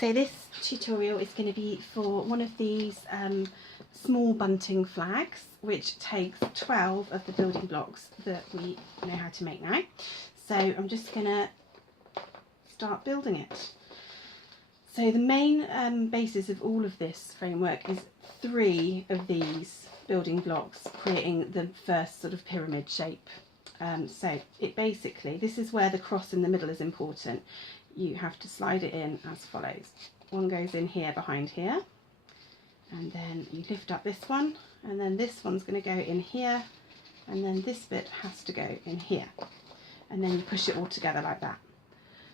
So this tutorial is going to be for one of these small bunting flags, which takes 12 of the building blocks that we know how to make now. So I'm just going to start building it. So the main basis of all of this framework is 3 of these building blocks, creating the first sort of pyramid shape. So it basically, this is where the cross in the middle is important. You have to slide it in as follows. One goes in here behind here, and then you lift up this one, and then this one's going to go in here, and then this bit has to go in here, and then you push it all together like that.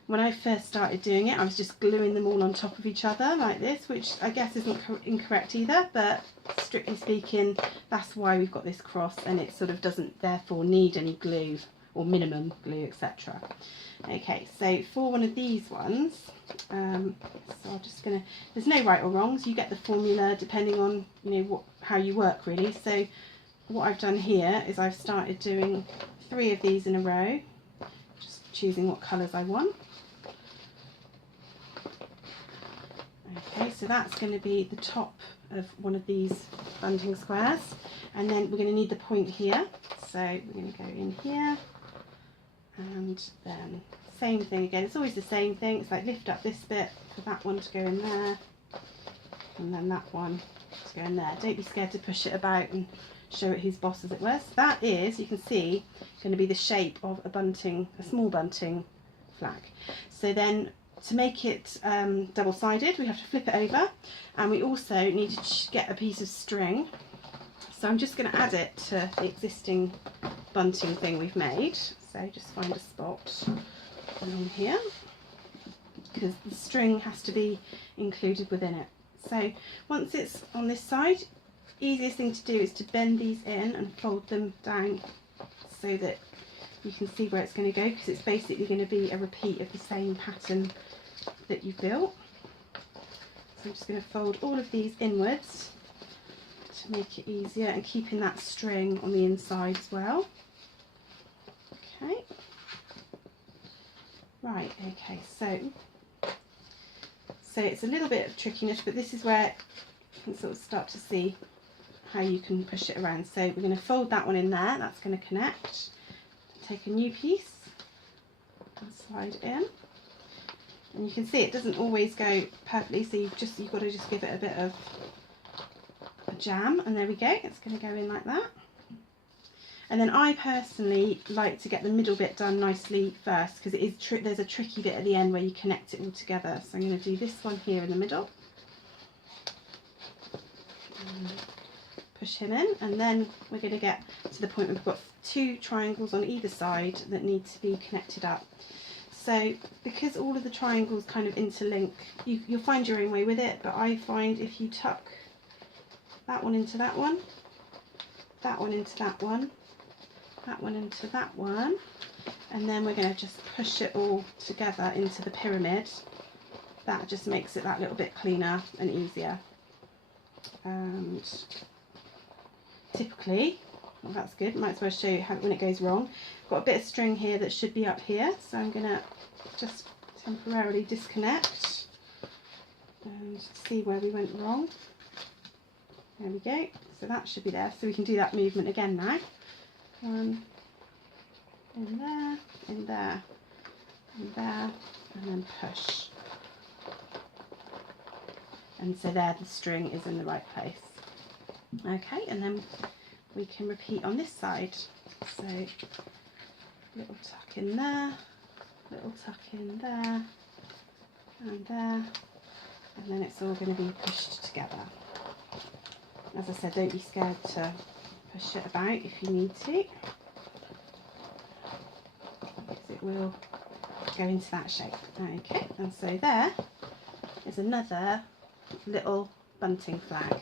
When I first started doing it, I was just gluing them all on top of each other like this, which I guess isn't incorrect either, but strictly speaking, that's why we've got this cross, and it sort of doesn't therefore need any glue or minimum glue, etc. Okay, so for one of these ones, so I'm just gonna, there's no right or wrongs, you get the formula depending on, you know, how you work really. So what I've done here is I've started doing 3 of these in a row, just choosing what colours I want. Okay, so that's going to be the top of one of these bunting squares, and then we're going to need the point here, so we're going to go in here, and then same thing again. It's always the same thing. It's like lift up this bit for that one to go in there, and then that one to go in there. Don't be scared to push it about and show it who's boss, as it were. So that is, you can see, going to be the shape of a bunting, a small bunting flag. So then to make it double-sided, we have to flip it over, and we also need to get a piece of string. So I'm just going to add it to the existing bunting thing we've made. So just find a spot along here, because the string has to be included within it. So once it's on this side, easiest thing to do is to bend these in and fold them down so that you can see where it's going to go, because it's basically going to be a repeat of the same pattern that you built. So I'm just going to fold all of these inwards to make it easier, and keeping that string on the inside as well. Okay. Right, okay, so it's a little bit of trickiness, but this is where you can sort of start to see how you can push it around. So we're going to fold that one in there, that's going to connect. Take a new piece and slide it in, and you can see it doesn't always go perfectly, so you've got to just give it a bit of a jam, and there we go, it's going to go in like that. And then I personally like to get the middle bit done nicely first, because it is there's a tricky bit at the end where you connect it all together. So I'm going to do this one here in the middle, and push him in, and then we're going to get to the point where we've got 2 triangles on either side that need to be connected up. So because all of the triangles kind of interlink, you'll find your own way with it, but I find if you tuck that one into that one, that one into that one, that one into that one, and then we're going to just push it all together into the pyramid, that just makes it that little bit cleaner and easier. And typically, well, that's good, might as well show you how when it goes wrong. Got a bit of string here that should be up here, so I'm going to just temporarily disconnect and see where we went wrong. There we go, so that should be there, so we can do that movement again now. One in there, in there, in there, and then push. And so there, the string is in the right place. Okay, and then we can repeat on this side. So little tuck in there, little tuck in there, and there, and then it's all going to be pushed together. As I said, don't be scared to push it about if you need to, because it will go into that shape. Okay, and so there is another little bunting flag.